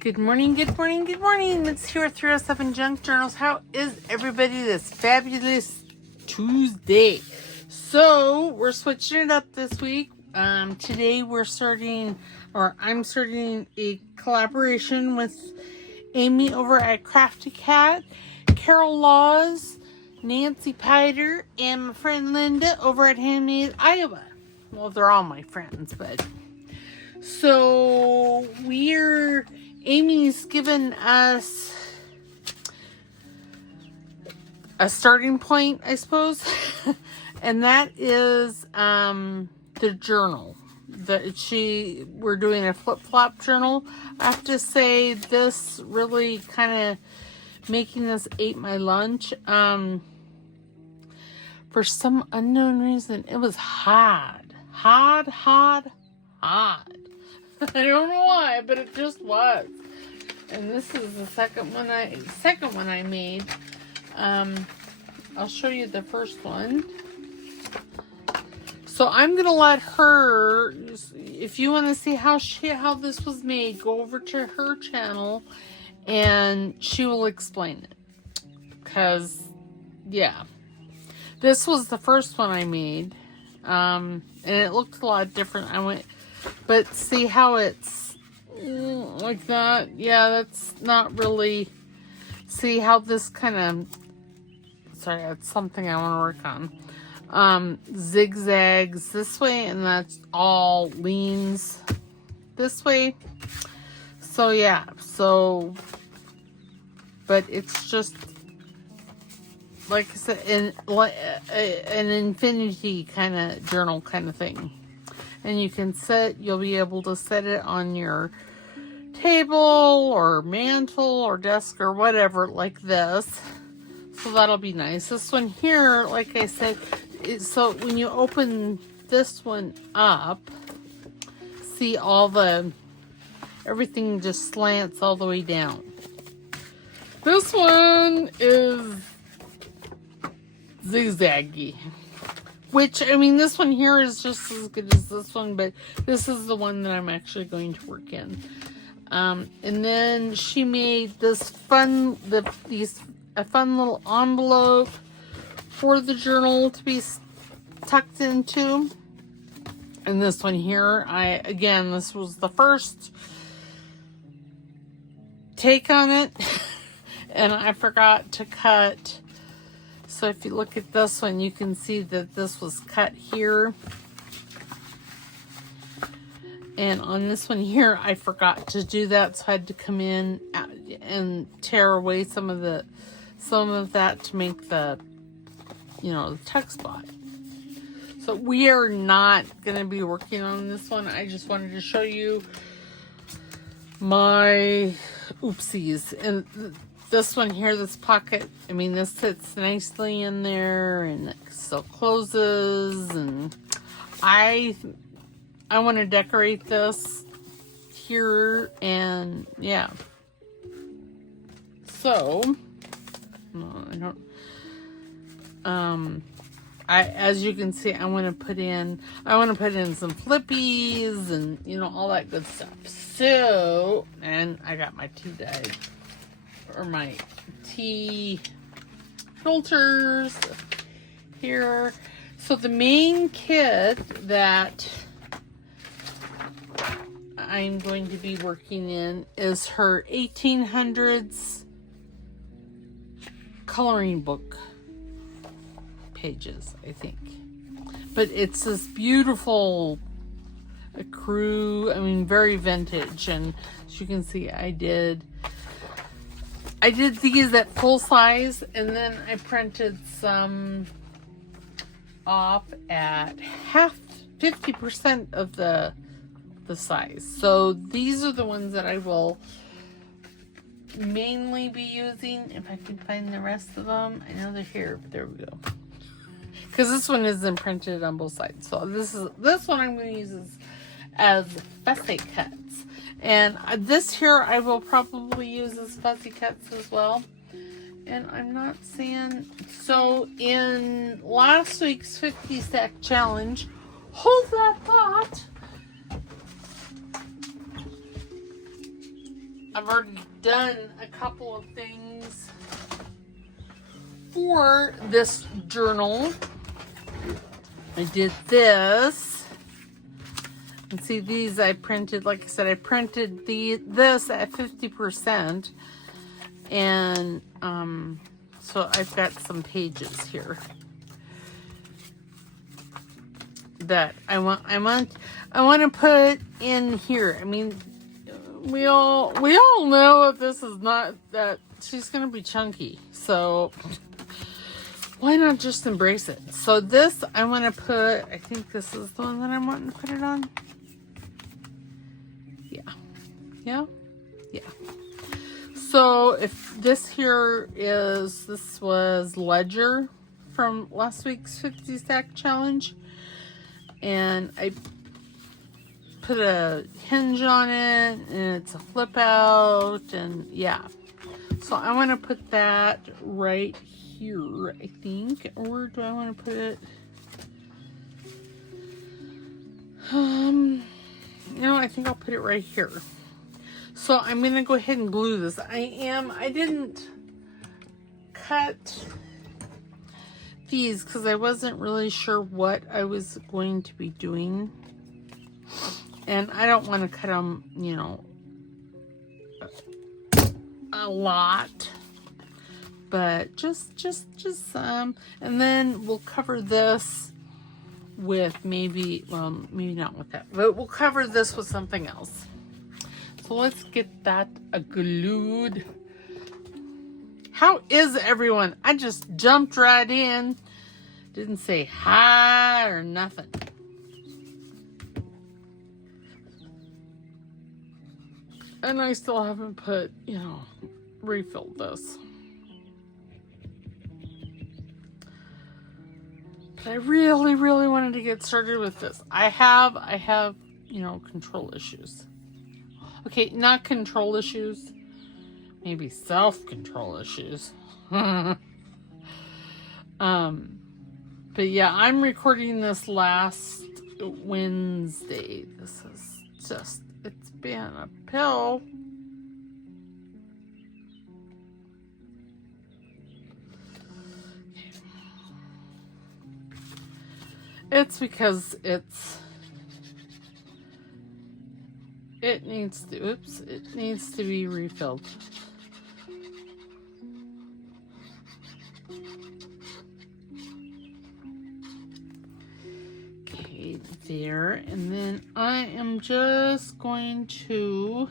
Good morning, good morning, good morning. It's here at 307 Junk Journals. How is everybody this fabulous Tuesday? So, we're switching it up this week. Today I'm starting a collaboration with Amy over at Crafty Cat, Carol Laws, Nancy Piter, and my friend Linda over at Handmade Iowa. Well, they're all my friends, but... So, Amy's given us a starting point, I suppose, and that is the journal. We're doing a flip-flop journal. I have to say, this really kind of making this ate my lunch. For some unknown reason, it was hard. I don't know why, but it just was. And this is the second one I made. I'll show you the first one. So I'm gonna let her. If you want to see how this was made, go over to her channel, and she will explain it. Cause yeah, this was the first one I made, and it looked a lot different. But see how it's like that? Yeah, that's not really... See how this kind of... Sorry, that's something I want to work on. Zigzags this way, and that's all leans this way. So, yeah. But it's just... Like I said, an infinity kind of journal kind of thing. And you'll be able to set it on your table or mantle or desk or whatever like this. So that'll be nice. This one here, like I said, so when you open this one up, see everything just slants all the way down. This one is zigzaggy. Which, I mean, this one here is just as good as this one, but this is the one that I'm actually going to work in. And then she made this fun little envelope for the journal to be tucked into. And this one here, this was the first take on it, and I forgot to cut. So if you look at this one, you can see that this was cut here. And on this one here, I forgot to do that. So I had to come in and tear away some of that to make the tuck spot. So we are not going to be working on this one. I just wanted to show you my oopsies. And this one here, this pocket, I mean, this sits nicely in there, and it still closes, and I want to decorate this here, and yeah. So, as you can see, I want to put in some flippies and, all that good stuff. So, and I got my tea dyed. Or my tea filters here. So the main kit that I'm going to be working in is her 1800s coloring book pages, I think. But it's this beautiful very vintage. And as you can see, I did these at full size, and then I printed some off at 50% of the size. So these are the ones that I will mainly be using. If I can find the rest of them, I know they're here, but there we go. Because this one isn't printed on both sides. So this one I'm going to use as fussy cuts. And this here I will probably use as fuzzy cuts as well. And I'm not saying... So in last week's 50 stack challenge, hold that thought. I've already done a couple of things for this journal. I did this. And see, these I printed, like I said, I printed this at 50%. And so I've got some pages here that I want to put in here. I mean, we all know that this is not, that she's going to be chunky. So why not just embrace it? So this I want to put, I think this is the one that I'm wanting to put it on. Yeah. So if this was Ledger from last week's 50 stack challenge. And I put a hinge on it, and it's a flip out, and yeah. So I want to put that right here, I think. Or do I want to put it? I think I'll put it right here. So I'm going to go ahead and glue this. I didn't cut these because I wasn't really sure what I was going to be doing. And I don't want to cut them, a lot. But just some. And then we'll cover this with maybe not with that. But we'll cover this with something else. So let's get that glued. How is everyone? I just jumped right in. Didn't say hi or nothing. And I still haven't put, refilled this. But I really, really wanted to get started with this. I have, control issues. Okay, not control issues. Maybe self-control issues. But yeah, I'm recording this last Wednesday. This is just, it's been a pill. It's because it needs to be refilled. Okay, there. And then I am just going to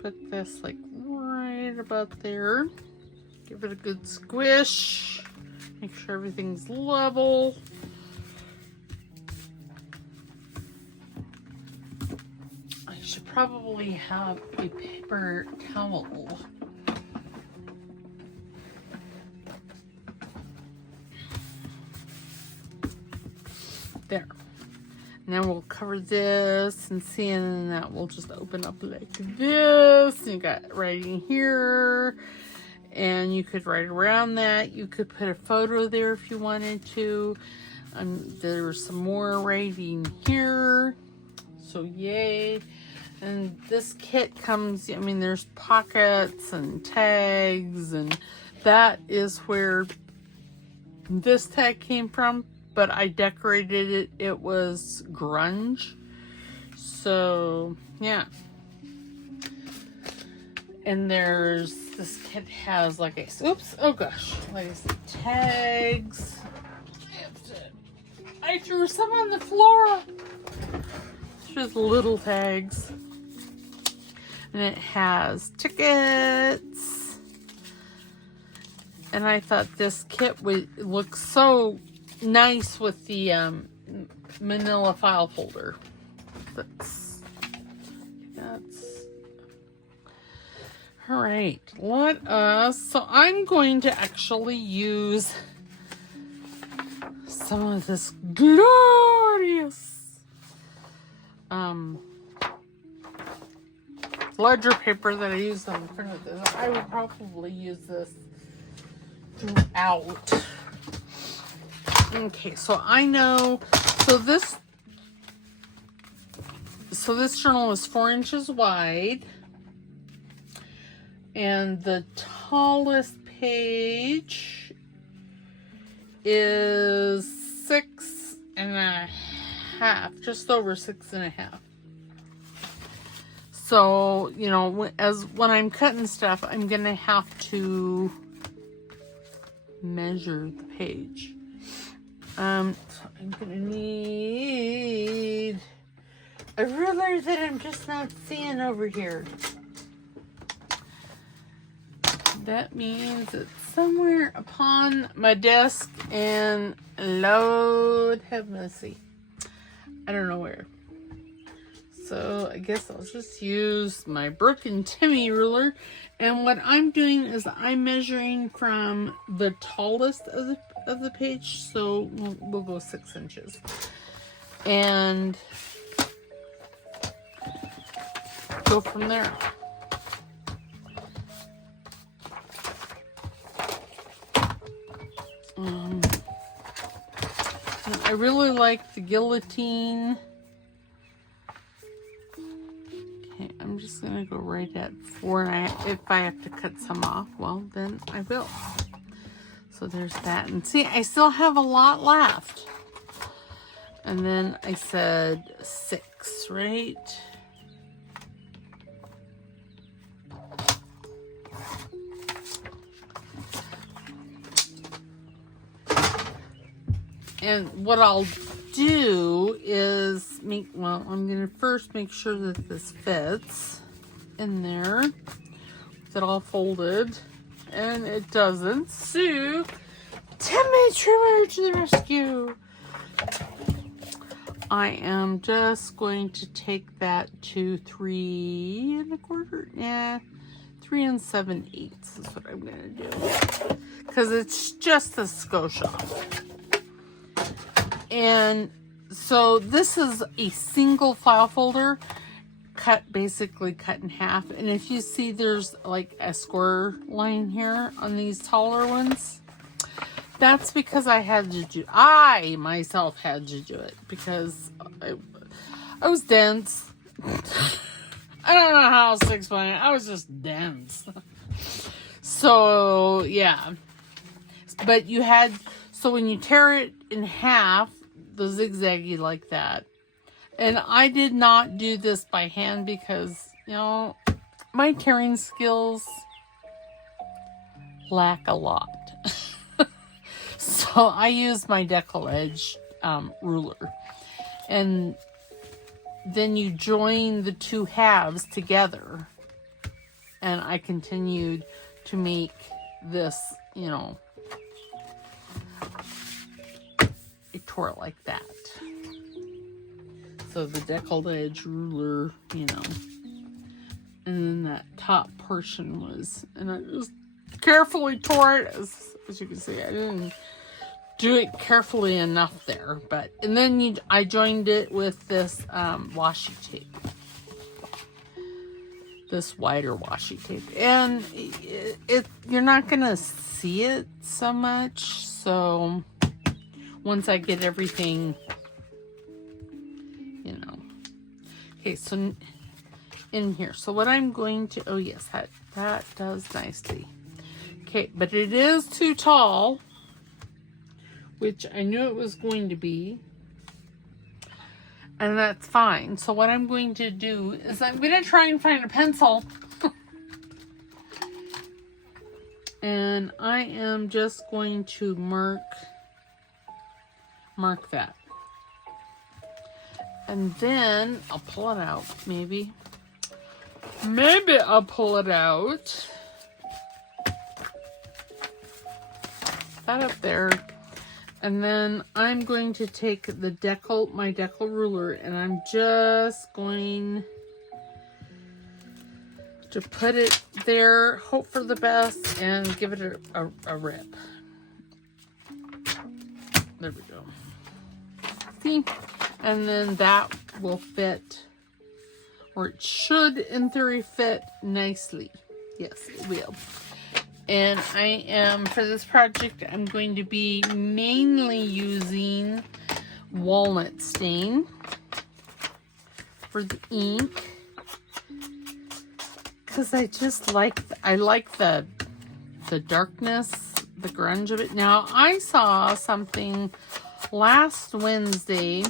put this like right about there. Give it a good squish. Make sure everything's level. I should probably have a paper towel. There. Now we'll cover this and see, and then that will just open up like this. And you got writing here. And you could write around that. You could put a photo there if you wanted to. There's some more writing here. So yay. And this kit comes, there's pockets and tags. And that is where this tag came from. But I decorated it. It was grunge. So, yeah. And this kit has like I said, tags. I threw some on the floor. It's just little tags. And it has tickets. And I thought this kit would look so nice with the manila file folder. That's all right. So I'm going to actually use some of this glorious ledger paper that I used on the front of this. I would probably use this throughout. Okay, so I know, so this journal is 4 inches wide. And the tallest page is 6.5, just over 6.5. So, you know, when I'm cutting stuff, I'm gonna have to measure the page. So I'm gonna need a ruler that I'm just not seeing over here. That means it's somewhere upon my desk, and Lord have mercy, I don't know where. So I guess I'll just use my Brooke and Timmy ruler. And what I'm doing is I'm measuring from the tallest of the page. So we'll go 6 inches. And go from there. I really like the guillotine. Okay, I'm just gonna go right at 4, and if I have to cut some off, well, then I will. So there's that. And see, I still have a lot left. And then I said 6, right? And what I'll do is I'm going to first make sure that this fits in there. It's all folded, and it doesn't. So, Timmy Trimmer to the rescue. I am just going to take that to 3 1/4. Yeah, 3 7/8 is what I'm going to do. Because it's just a skosh off. And so this is a single file folder, basically cut in half. And if you see there's like a square line here on these taller ones, that's because I myself had to do it because I was dense. I don't know how else to explain it. I was just dense. So yeah, but so when you tear it in half, the zigzaggy like that. And I did not do this by hand because, you know, my tearing skills lack a lot. So I used my decal edge ruler. And then you join the two halves together. And I continued to make this, you know, tore it like that. So the decal edge ruler, you know, and then that top portion and I just carefully tore it. As you can see, I didn't do it carefully enough there, and then I joined it with this washi tape, this wider washi tape, and you're not gonna see it so much. So once I get everything, you know. Okay, so in here. So what I'm going to, oh yes, that does nicely. Okay, but it is too tall, which I knew it was going to be. And that's fine. So what I'm going to do is I'm going to try and find a pencil. And I am just going to mark that. And then I'll pull it out, maybe. Maybe I'll pull it out. That up there. And then I'm going to take my decal ruler, and I'm just going to put it there, hope for the best, and give it a rip. There we go. See? And then that will fit, or it should, in theory, fit nicely. Yes, it will. And I am, for this project, I'm going to be mainly using walnut stain for the ink. because I just like the darkness, the grunge of it. Now, I saw something last Wednesday,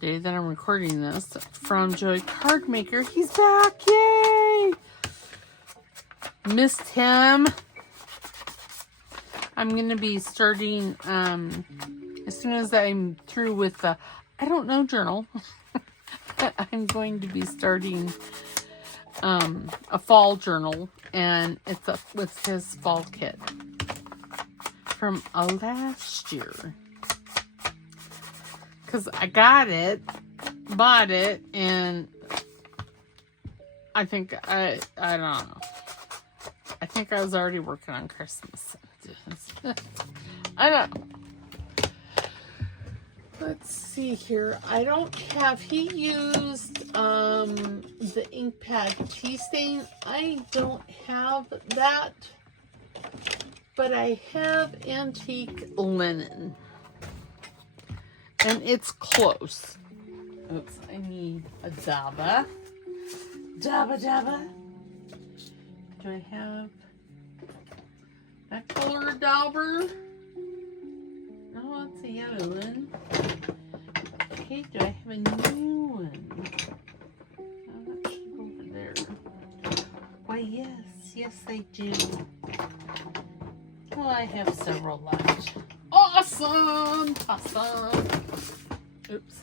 day that I'm recording this, from Joey Cardmaker. He's back! Yay! Missed him. I'm going to be starting, as soon as I'm through with the I Don't Know journal, I'm going to be starting a fall journal, and it's up with his fall kit from last year. Because I got it, bought it, and I think, I don't know. I think I was already working on Christmas. I don't know. Let's see here. I don't have, he used the ink pad tea stain. I don't have that, but I have antique linen. And it's close. Oops, I need a dabba. Dabba. Do I have that color dauber? No, it's a yellow one. Okay, do I have a new one? Oh, that should go over there. Why, yes I do. Well, I have several left. Awesome! Oops.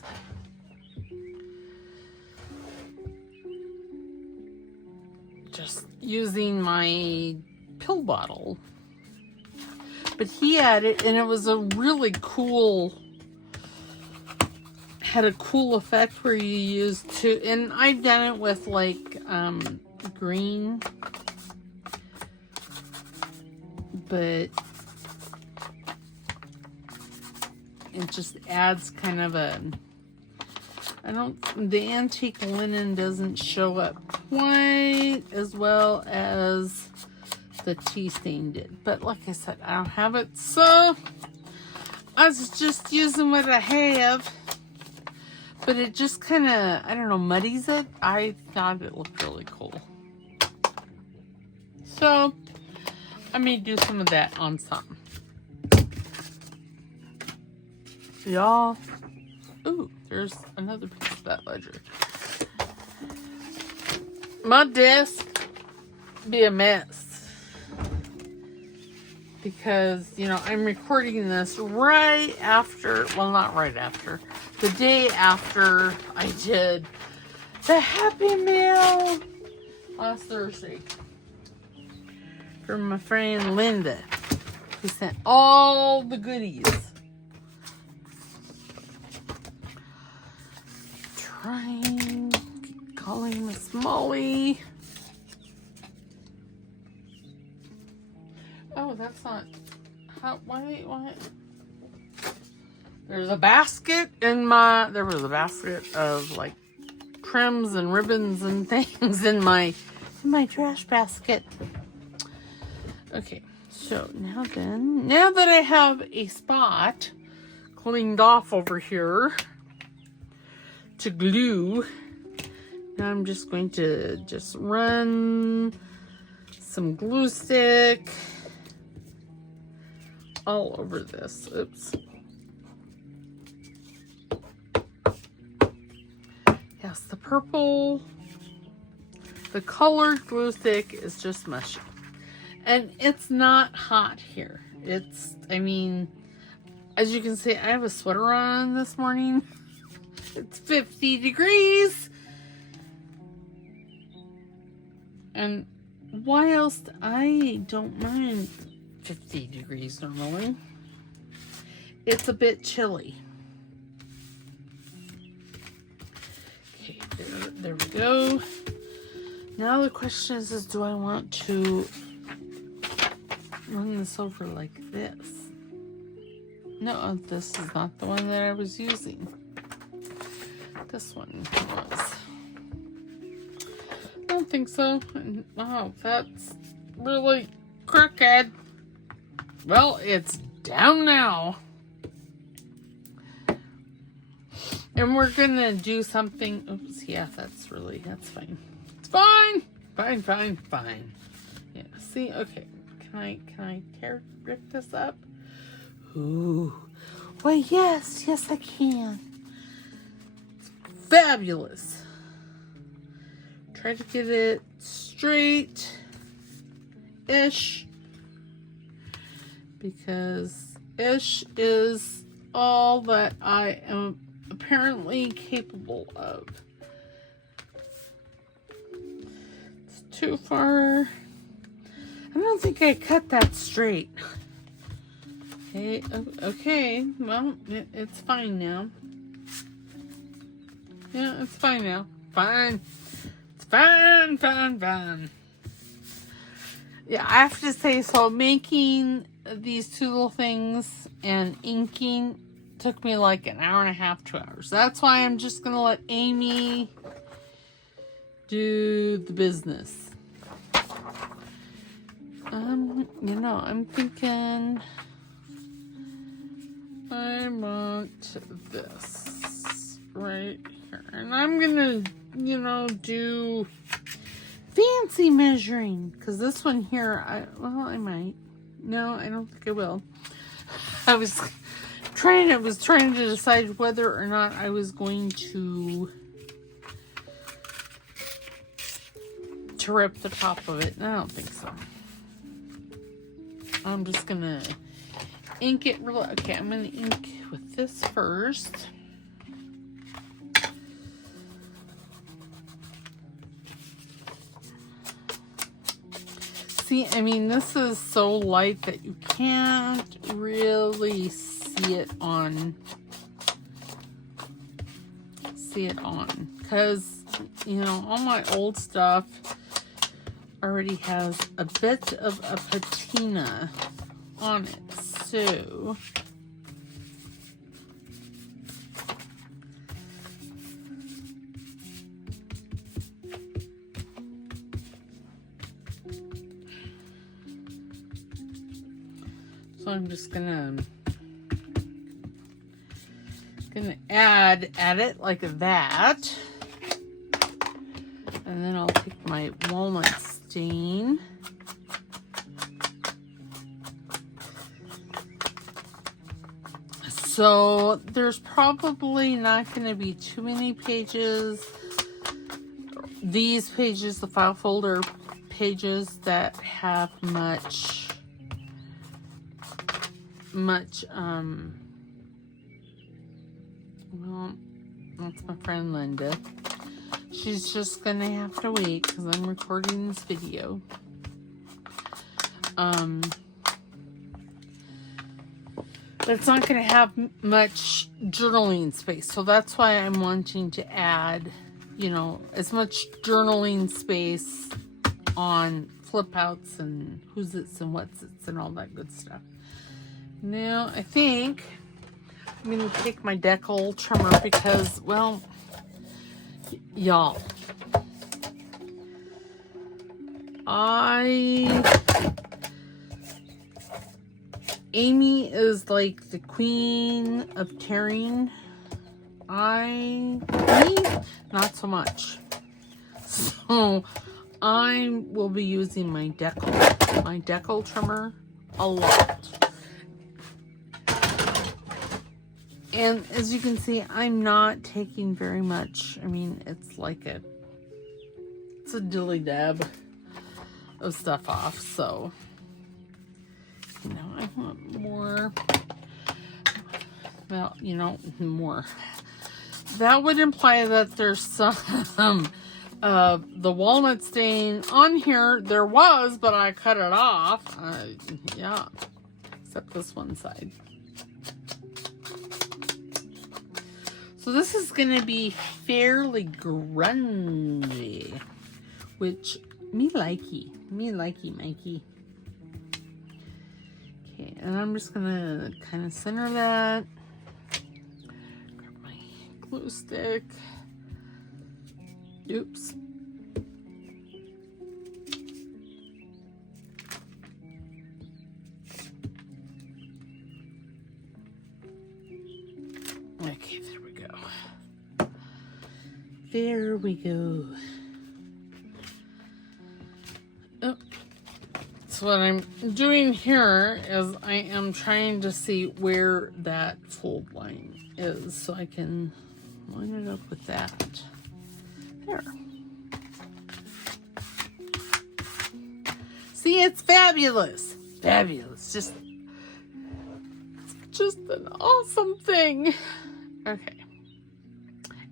Just using my pill bottle. But he had it, and it was a really cool, had a cool effect where you used to, and I've done it with like green, but it just adds kind of a, the antique linen doesn't show up quite as well as the tea stain did. But like I said, I don't have it, so I was just using what I have. But it just kind of, I don't know, muddies it. I thought it looked really cool. So I may do some of that on some. Y'all, ooh, there's another piece of that ledger. My desk be a mess because, you know, I'm recording this right after, well, not right after, the day after I did the Happy Meal last Thursday from my friend Linda, who sent all the goodies. Trying, calling Miss Molly. Oh, that's not, how, why? There's a basket in my, there was a basket of like trims and ribbons and things in my trash basket. Okay, so now then, now that I have a spot cleaned off over here to glue, now I'm just going to just run some glue stick all over this. Oops. Yes, the purple, the colored glue stick is just mushy. And it's not hot here. It's, I mean, as you can see, I have a sweater on this morning. It's 50 degrees. And why else? I don't mind 50 degrees normally. It's a bit chilly. Okay, there we go. Now the question is do I want to run this over like this? No, this is not the one that I was using. This one was. I don't think so. Wow, that's really crooked. Well, it's down now. And we're gonna do something. Oops, yeah, that's fine. fine. Fine, fine, fine. Yeah, see, okay. Can I rip this up? Ooh. Well, yes, I can. Fabulous. Try to get it straight-ish. Because ish is all that I am apparently capable of. It's too far. I don't think I cut that straight. Okay, well, it's fine now. Yeah, it's fine now. Fine. It's fine. Yeah, I have to say, so making these two little things and inking took me like an hour and a half, 2 hours. That's why I'm just going to let Amy do the business. I'm thinking I want this right here. And I'm going to, do fancy measuring. Because this one here, I might. No, I don't think I will. I was trying to decide whether or not I was going to rip the top of it. I don't think so. I'm just gonna ink it real. Okay, I'm gonna ink with this first. See, I mean, this is so light that you can't really see it on. Because, all my old stuff already has a bit of a patina on it. So I'm just gonna add it like that. And then I'll take my walnut stain. So there's probably not going to be too many pages. These pages, the file folder pages, that have much well, that's my friend Linda. She's just gonna have to wait because I'm recording this video. But it's not gonna have much journaling space, so that's why I'm wanting to add, as much journaling space on flip outs and who's it's and what's it's and all that good stuff. Now I think I'm gonna take my decal trimmer because, well, y'all, Amy is like the queen of tearing. Me, not so much. So I will be using my decal trimmer a lot. And as you can see, I'm not taking very much. I mean, it's a dilly dab of stuff off. So, I want more. Well, more. That would imply that there's some the walnut stain on here. There was, but I cut it off. Yeah, except this one side. So this is going to be fairly grungy, which me likey, Mikey. Okay, and I'm just going to kind of center that. Grab my glue stick. Oops. Okay, there we go. There we go. So what I'm doing here is I am trying to see where that fold line is so I can line it up with that. There. See, it's fabulous. Fabulous. Just an awesome thing. Okay.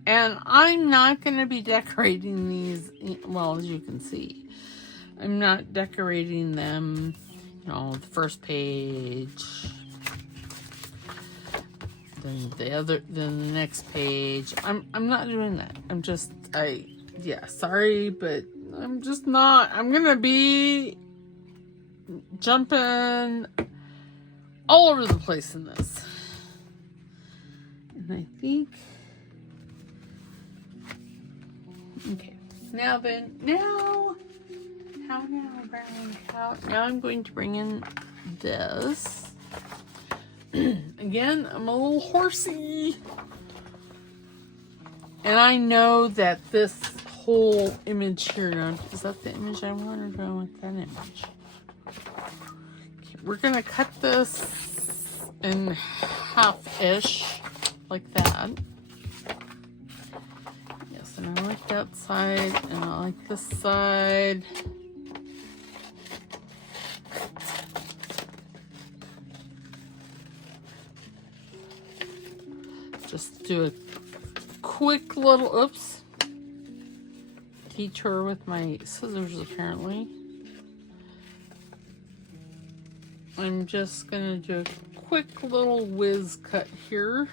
And I'm not going to be decorating these, well, as you can see. I'm not decorating them, you know, the first page, then the next page. I'm not doing that. Sorry, but I'm just not. I'm going to be jumping all over the place in this. And I think, okay, now, Brian? Now I'm going to bring in this. Again, I'm a little horsey. And I know that this whole image here, now, is that the image I want, or do I want that image? Okay, we're going to cut this in half-ish, like that. Yes, and I like that side, and I like this side. Just do a quick little, detour with my scissors apparently. I'm just gonna do a quick little whiz cut here.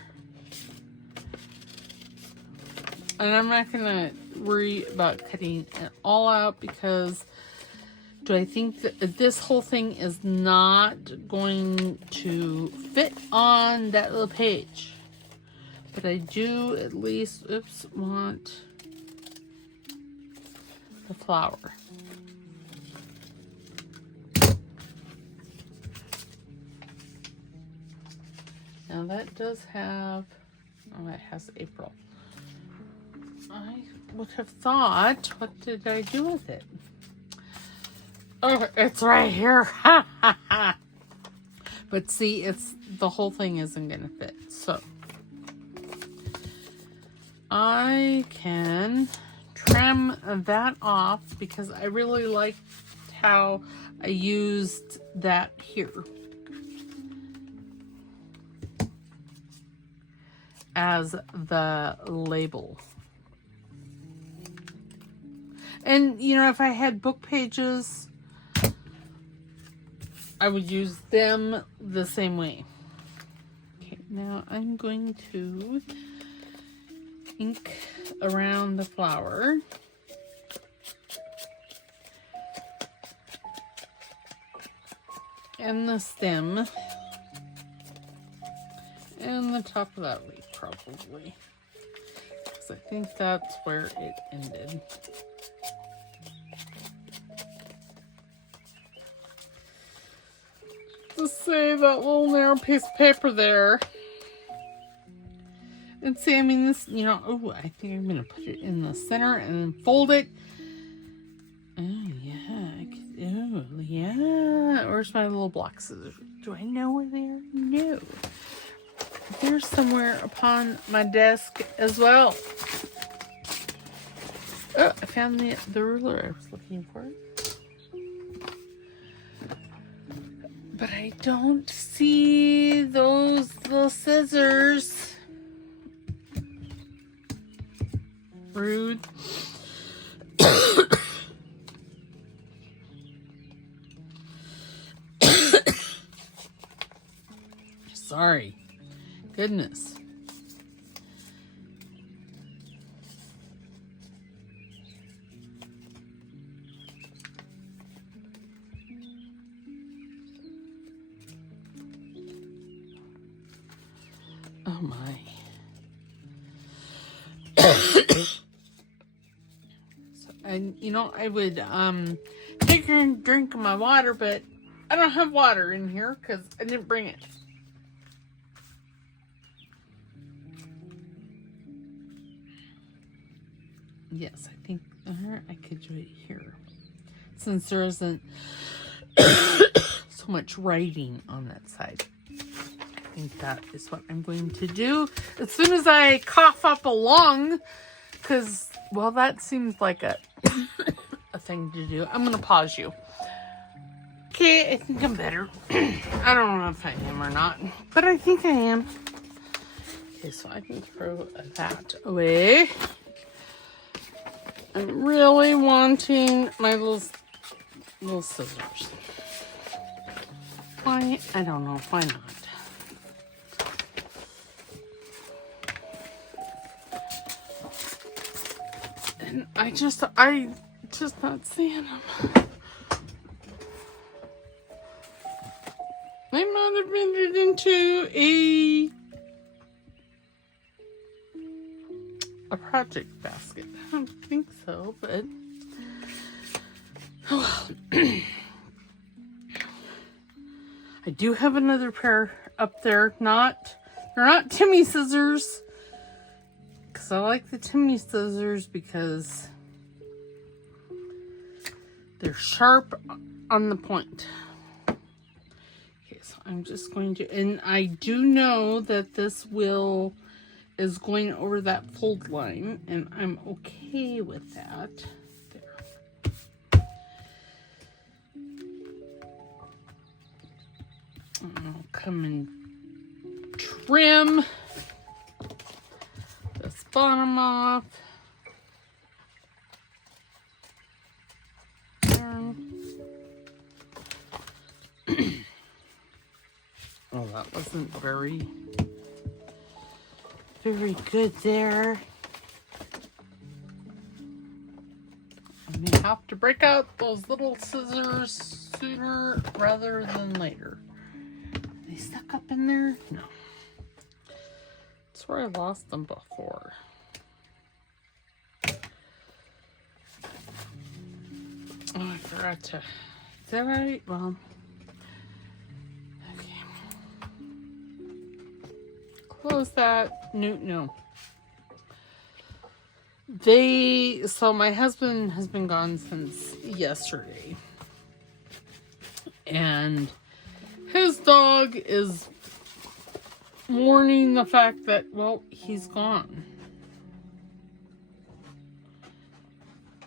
And I'm not gonna worry about cutting it all out because do I think that this whole thing is not going to fit on that little page? But I do at least, want the flower. Now that does have, it has April. I would have thought, what did I do with it? Oh, it's right here. But see, the whole thing isn't going to fit. So I can trim that off because I really liked how I used that here as the label. And, you know, if I had book pages, I would use them the same way. Okay, now I'm going to ink around the flower. And the stem. And the top of that leaf, probably. Because I think that's where it ended. Just say that little narrow piece of paper there. And see, I mean, this, you know, I think I'm going to put it in the center and then fold it. Oh, yeah. Where's my little block scissors? Do I know where they are? No. They're somewhere upon my desk as well. Oh, I found the ruler I was looking for. But I don't see those little scissors. Rude. Sorry. Goodness. Oh my. And you know, I would take a drink of my water, but I don't have water in here because I didn't bring it. Yes, I think I could do it here. Since there isn't So much writing on that side. I think that is what I'm going to do as soon as I cough up a lung, because, well, that seems like a thing to do. I'm going to pause you. Okay, I think I'm better. I don't know if I am or not, but I think I am. Okay, so I can throw that away. I'm really wanting my little scissors. Why? I don't know. Why not? And I just not seeing them. They might have made it into a project basket. I don't think so, but oh well. I do have another pair up there. They're not Timmy scissors, because I like the Timmy scissors because they're sharp on the point. Okay, so I'm just going to, and I do know that this is going over that fold line, and I'm okay with that. There. I'll come and trim this bottom off. Oh, that wasn't very good there. I may have to break out those little scissors sooner rather than later. Are they stuck up in there? No. That's where I lost them before. Oh, I forgot to. Is that right? Well, okay. Close that. No. So my husband has been gone since yesterday. And his dog is mourning the fact that, well, he's gone.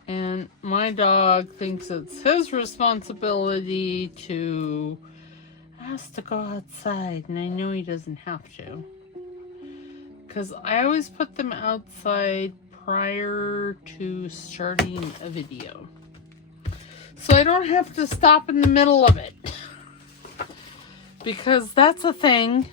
And my dog thinks it's his responsibility to ask to go outside. And I know he doesn't have to. Because I always put them outside prior to starting a video. So I don't have to stop in the middle of it. Because that's a thing.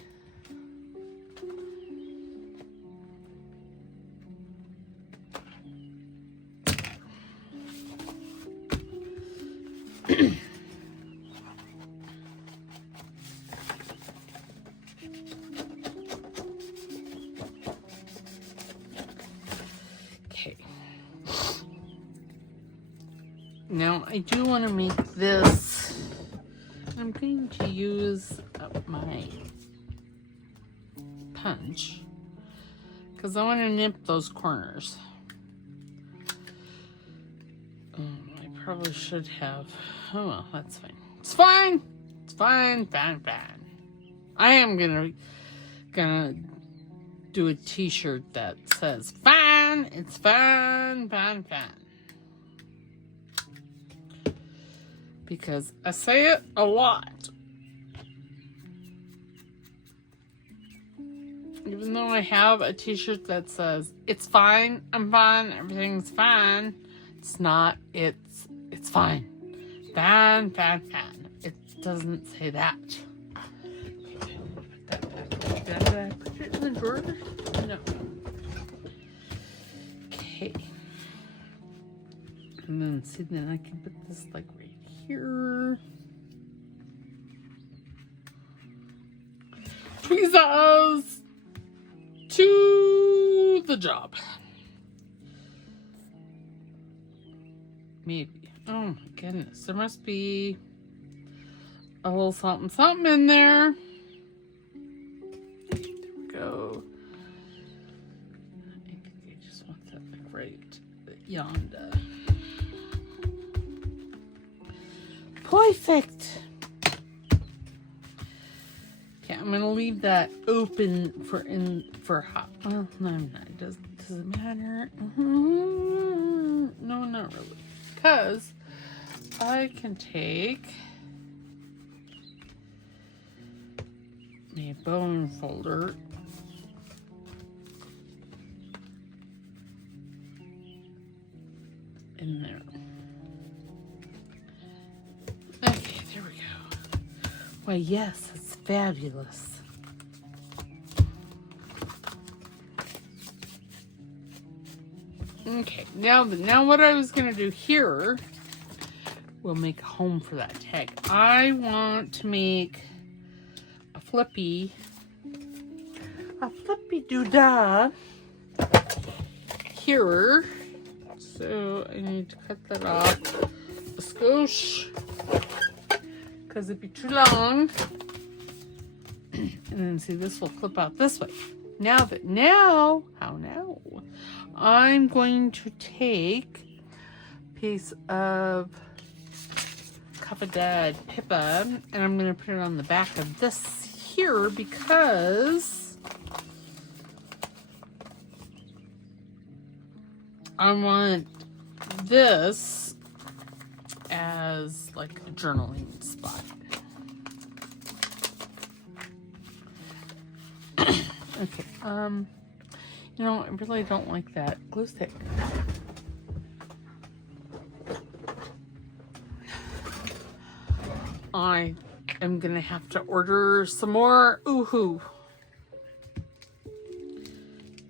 Okay. Now I do want to make this. I'm going to use up my punch because I want to nip those corners. I probably should have. Oh well, that's fine. It's fine. It's fine. Fine. I am gonna do a T-shirt that says "Fine. It's fine. Because I say it a lot. Even though I have a T-shirt that says "It's fine. I'm fine. Everything's fine." It's not. It's fine. Fine. It doesn't say that. Put that back. Put it in the drawer? No. Okay. And then see, then I can put this like right here. Tweezers to the job. Maybe. Oh my goodness. There must be a little something in there. Okay, there we go. I think I just want that like right yonder. Perfect. Okay, I'm gonna leave that open for hot. Well, no, I'm not. Does it matter? No, not really. Because I can take a bone folder in there. Okay, there we go. Why, yes, it's fabulous. Okay, now what I was going to do here, we'll make a home for that tag. I want to make a flippy doodah here. So I need to cut that off a skosh because it'd be too long. And then see, this will clip out this way. How now? I'm going to take a piece of Kafadad Pippa and I'm going to put it on the back of this here because I want this as like a journaling spot. Okay, you know, I really don't like that glue stick. I am gonna have to order some more oohoo.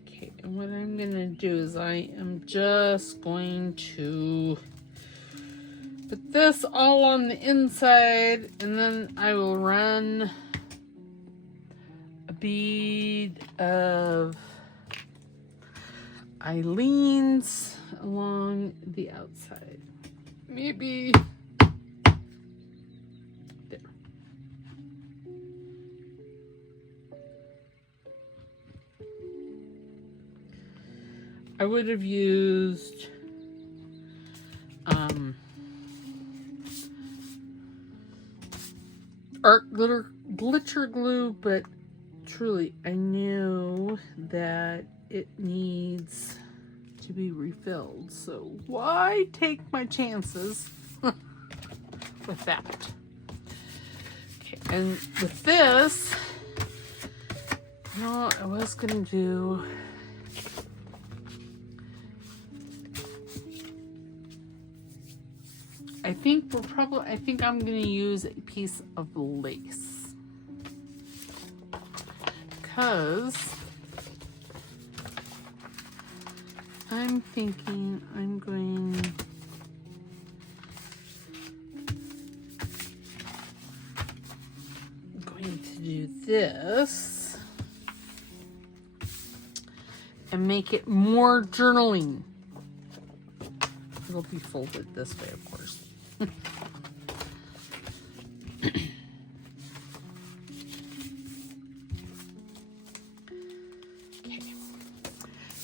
Okay, and what I'm gonna do is I am just going to put this all on the inside and then I will run a bead of Eileen's along the outside. Maybe there. I would have used art glitter glue, but truly I knew that it needs to be refilled, so why take my chances with that? Okay, and with this, you know, I was gonna do I think I'm gonna use a piece of lace because I'm thinking I'm going to do this and make it more journaling. It'll be folded this way, of course. Okay.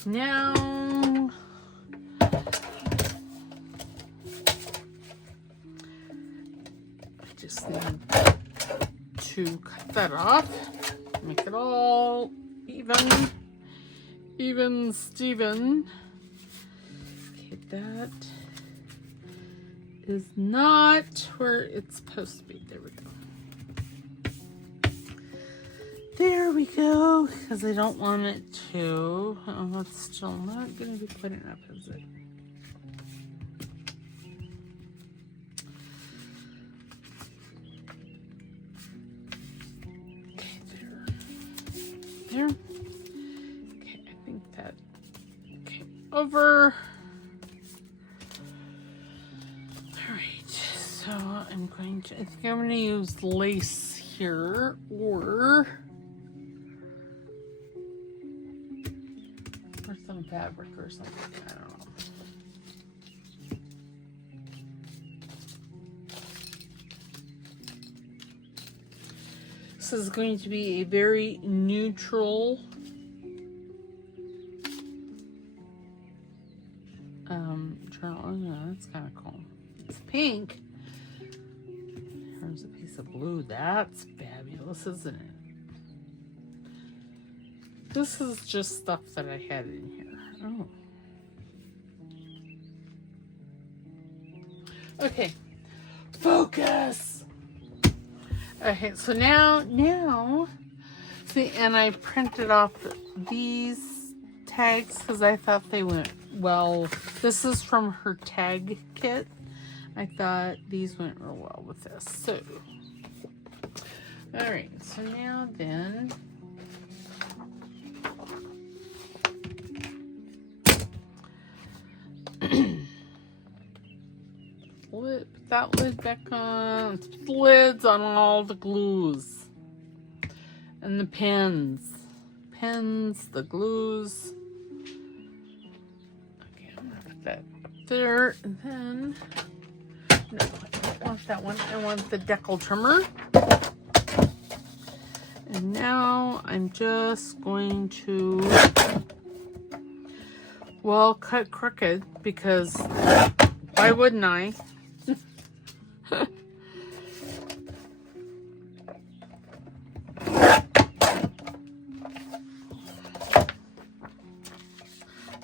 Now I just need to cut that off, make it all even Steven. Okay, that is not where it's supposed to be. There we go. There we go, because I don't want it to. Oh, that's still not going to be quite enough, is it? Okay, there. Okay, I think that. Okay, over. So I think I'm going to use lace here or some fabric or something. I don't know. This is going to be a very neutral journal. Oh, yeah, that's kind of cool. It's pink. of blue. That's fabulous, isn't it? This is just stuff that I had in here. Oh. Okay. Focus! Okay, so now, see, and I printed off these tags because I thought they went well. This is from her tag kit. I thought these went real well with this. So, all right, so now then, put that lid back on. Let's put the lids on all the glues and the pens, the glues. Okay, I'm gonna put that up there, and then no, I don't want that one. I want the decal trimmer. And now I'm just going to, well, cut crooked because why wouldn't I?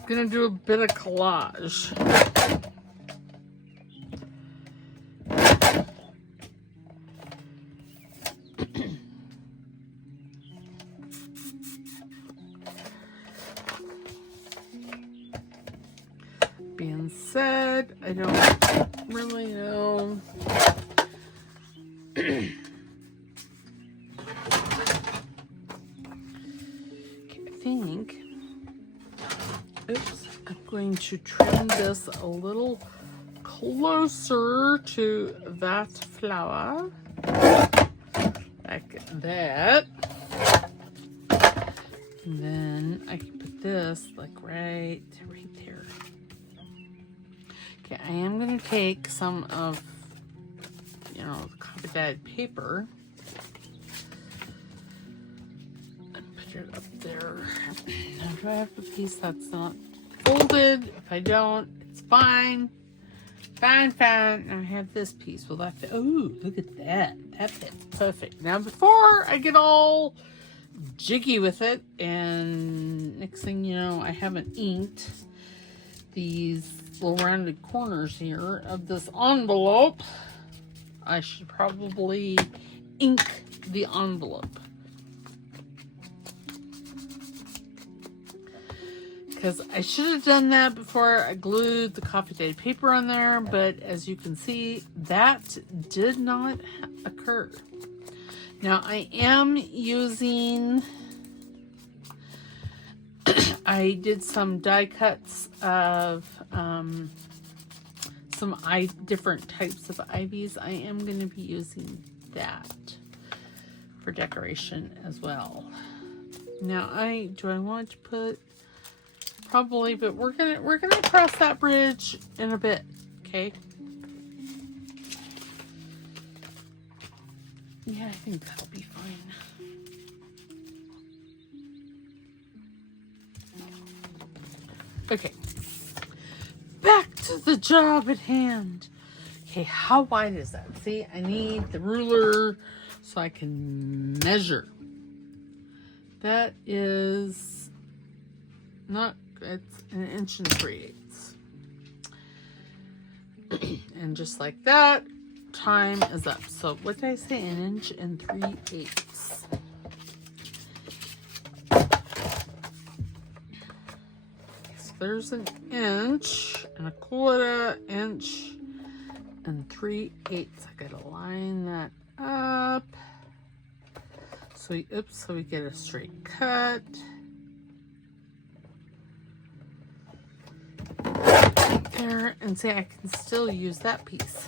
Gonna do a bit of collage. Being said, I don't really know. Okay, I think, oops, I'm going to trim this a little closer to that flower, like that. And then I can put this like right there. Okay, I am going to take some of, the copy dyed paper and put it up there. Now, do I have a piece that's not folded? If I don't, it's fine. Fine. Now I have this piece. Will that fit? Oh, look at that. That fits perfect. Now, before I get all jiggy with it, and next thing you know, I haven't inked these little rounded corners here of this envelope. I should probably ink the envelope, because I should have done that before I glued the coffee dyed paper on there, but as you can see, that did not occur. Now I am using, I did some die cuts of some different types of ivies. I am going to be using that for decoration as well. Now do I want to put, probably, but we're gonna cross that bridge in a bit, okay? Yeah, I think that'll be fine. Okay, back to the job at hand. Okay, how wide is that? See, I need the ruler so I can measure. That is not, it's 1 inch and 3/8. And just like that, time is up. So what did I say? 1 inch and 3/8. So there's 1 inch and 1/4 inch and 3/8. I gotta line that up. So we get a straight cut. There, and see, I can still use that piece.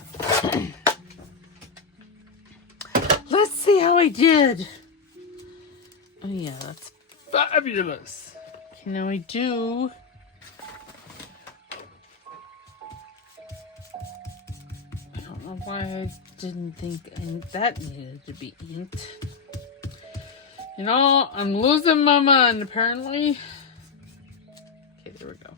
Let's see how I did. Oh yeah, that's fabulous. Okay, now I do. I don't know why I didn't think that needed to be inked. You know, I'm losing my mind apparently. Okay, there we go.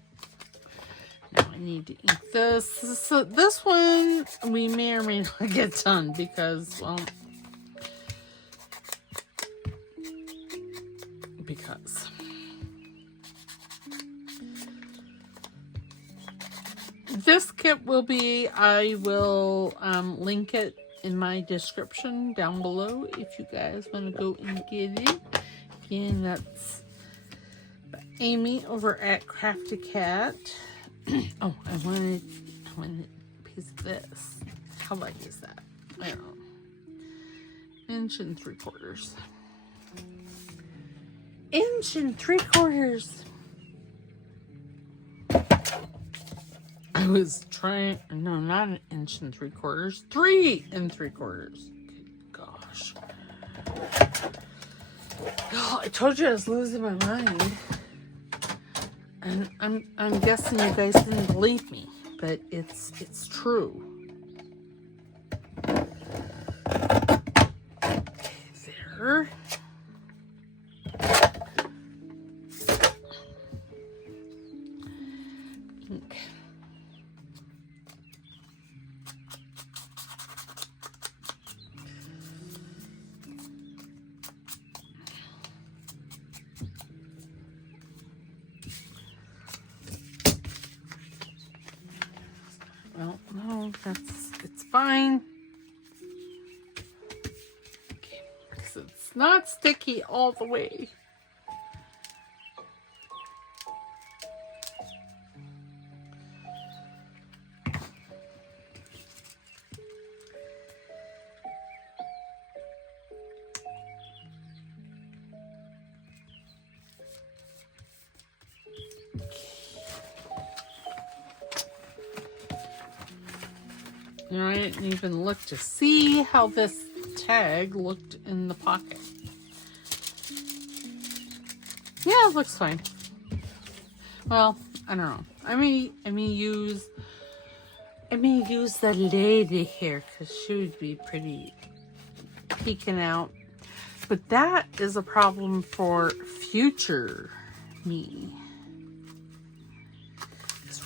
Now I need to ink this. So this one we may or may not get done because, well, because this kit will be, I will link it in my description down below if you guys want to go and get it. Again, that's Amy over at Crafty Cat. Oh, I wanted a piece of this. How light is that? I don't know. 1 3/4 inches. 1 3/4. I was trying, no, not 1 3/4 inches, 3 3/4. Gosh. Oh, I told you I was losing my mind. And I'm guessing you guys didn't believe me, but it's true. Okay, there. Ink. Well, no, it's fine. Okay, because it's not sticky all the way. You know, I didn't even look to see how this tag looked in the pocket. Yeah, it looks fine. Well, I don't know. I may use the lady here because she would be pretty peeking out. But that is a problem for future me.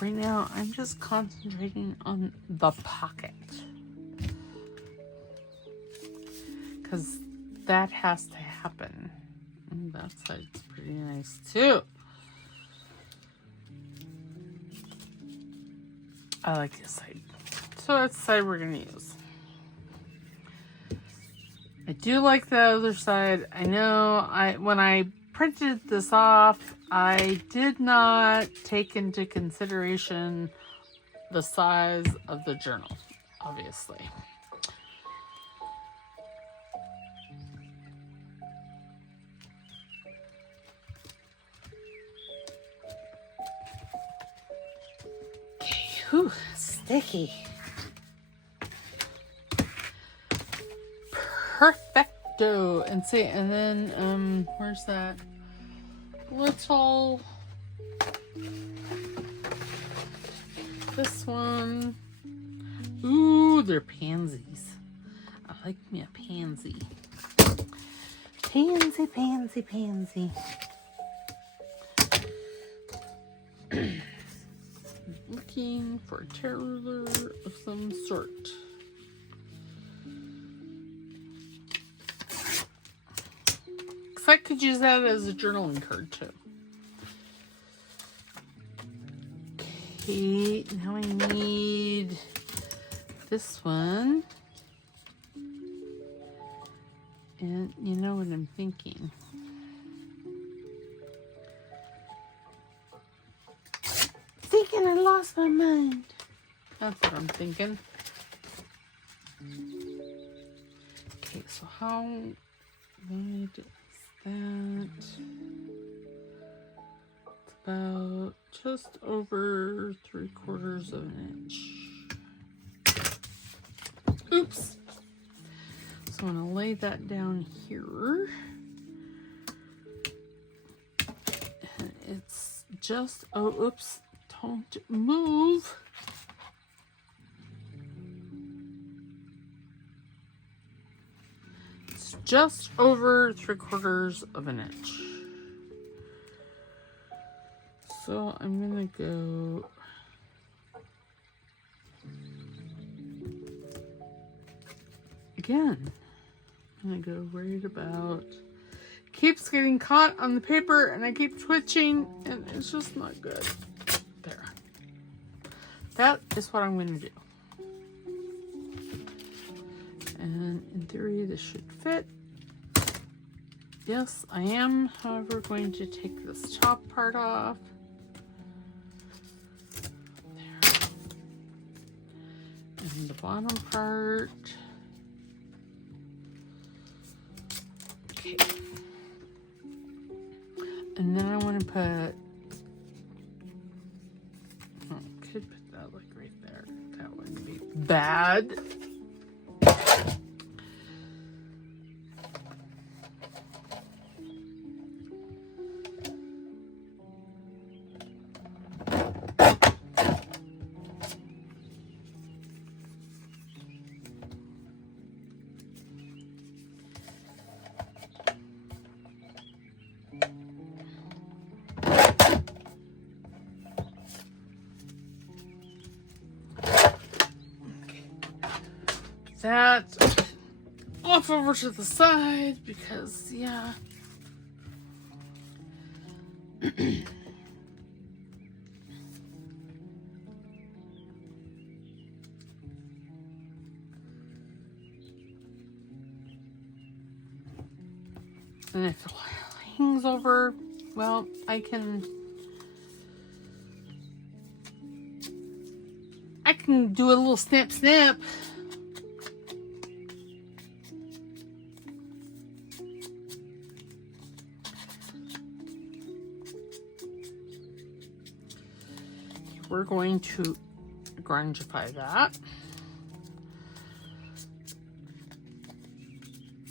Right now, I'm just concentrating on the pocket because that has to happen. And that side's pretty nice too. I like this side, so that's the side we're gonna use. I do like the other side. I know when I printed this off, I did not take into consideration the size of the journal, obviously. Okay, whew, sticky. Perfecto. And see, and then where's that little, this one. Ooh, they're pansies. I like me a pansy. Pansy, pansy, pansy. Looking for a terror of some sort. Because I could use that as a journaling card too. Okay, now I need this one. And you know what I'm thinking. Thinking I lost my mind. That's what I'm thinking. Okay, so how wide is that? It's about just over 3/4 of an inch. Oops. So I'm going to lay that down here. And it's just, oh, oops, don't move. It's just over 3/4 of an inch. So I'm going to go again. I'm going to go right about, keeps getting caught on the paper and I keep twitching and it's just not good. There. That is what I'm going to do. And in theory, this should fit. Yes, I am, however, going to take this top part off. There. And the bottom part. Okay. And then I want to put, could put that like right there. That wouldn't be bad. That off over to the side because, yeah. And if it hangs over, well, I can do a little snip snip. We're going to grungify that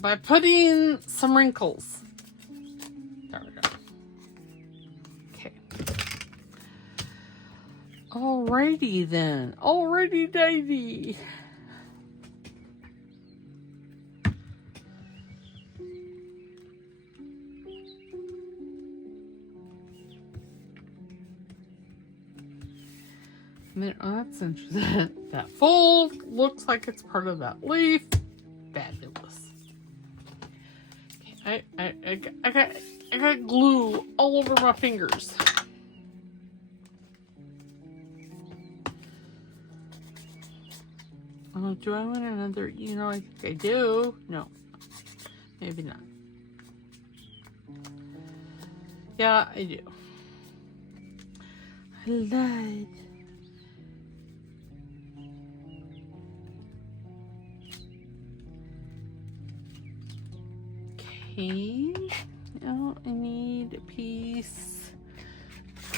by putting some wrinkles. There we go. Okay. Alrighty then. Alrighty dighty. Oh, that's interesting. That fold looks like it's part of that leaf. Fabulous. Okay, I got glue all over my fingers. Oh, do I want another? You know, I think I do. No, maybe not. Yeah, I do. I lied. Okay, now I need a piece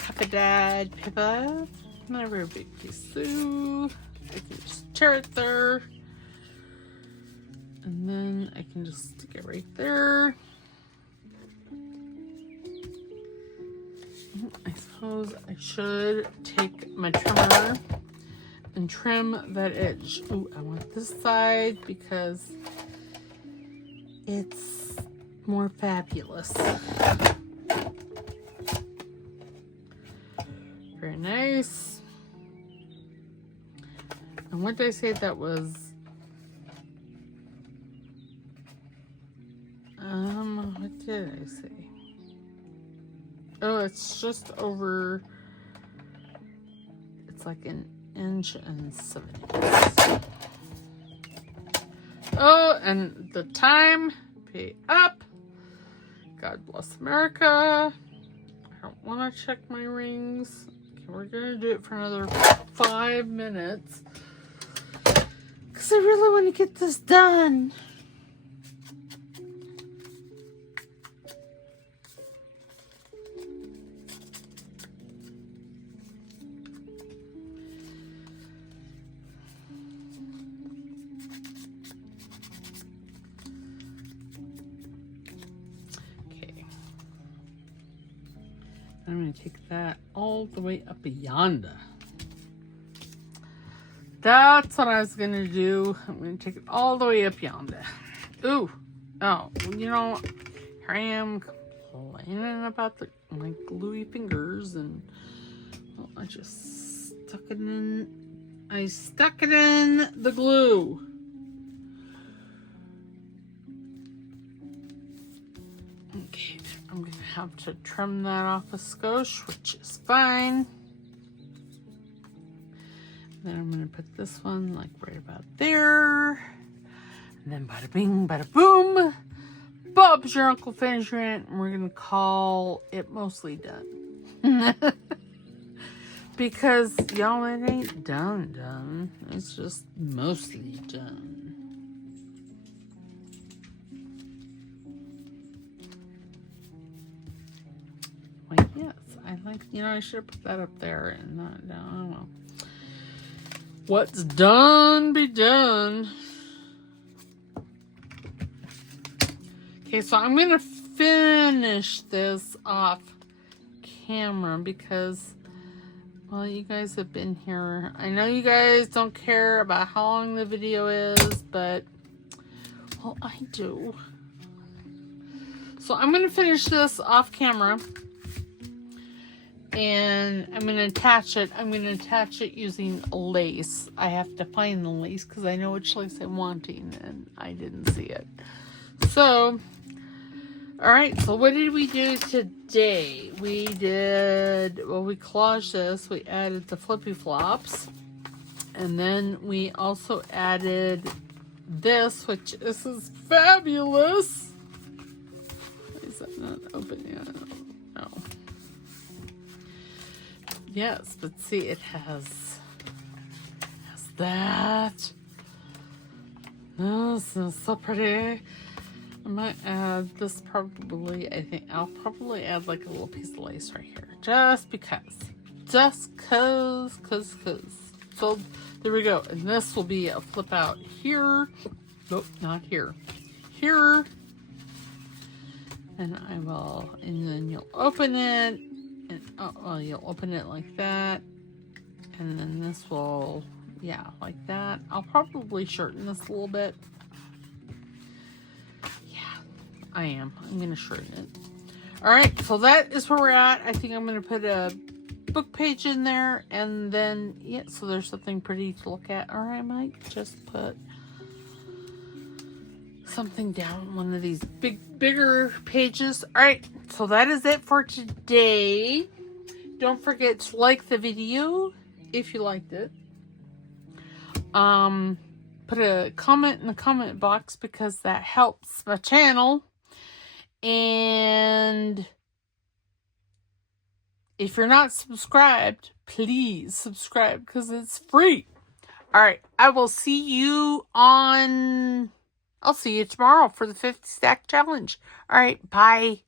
of dad paper, not a very big piece, so I can just tear it there, and then I can just stick it right there. I suppose I should take my trimmer and trim that edge. Oh, I want this side because it's more fabulous. Very nice. And what did I say that was? What did I say? Oh, it's just over, it's like an inch and 7/8. Oh, and the time, pay up. God bless America. I don't want to check my rings. Okay, we're going to do it for another 5 minutes. Because I really want to get this done. I'm going to take that all the way up yonder. That's what I was going to do. I'm going to take it all the way up yonder. Ooh. Oh, you know, here I am complaining about my gluey fingers, and well, I just stuck it in. I stuck it in the glue. Okay. have to trim that off a skosh, which is fine. Then I'm going to put this one like right about there. And then bada bing, bada boom. Bob's your Uncle Finisher It. And we're going to call it mostly done. Because, y'all, it ain't done. It's just mostly done. Like, yes, I like, I should have put that up there and not down. I don't know. What's done be done. Okay, so I'm going to finish this off camera because, well, you guys have been here. I know you guys don't care about how long the video is, but, well, I do. So I'm going to finish this off camera. And I'm going to attach it. I'm going to attach it using lace. I have to find the lace because I know which lace I'm wanting and I didn't see it. So, alright, so what did we do today? We collaged this. We added the flippy flops. And then we also added this, which this is fabulous. Is that not open yet? No. Yes, but see, it has that. Oh, this is so pretty. I might add this probably. I think I'll probably add like a little piece of lace right here. Just because. Just cause. So, there we go. And this will be a flip out here. Nope, not here. Here. And then you'll open it. And, well, you'll open it like that. And then this will, yeah, like that. I'll probably shorten this a little bit. Yeah, I am. I'm going to shorten it. Alright, so that is where we're at. I think I'm going to put a book page in there. And then, yeah, so there's something pretty to look at. Or I might just put something down one of these bigger pages. Alright, so that is it for today. Don't forget to like the video if you liked it. Put a comment in the comment box because that helps my channel. And if you're not subscribed, please subscribe because it's free. Alright, I will see you I'll see you tomorrow for the 50 stack challenge. Alright, bye.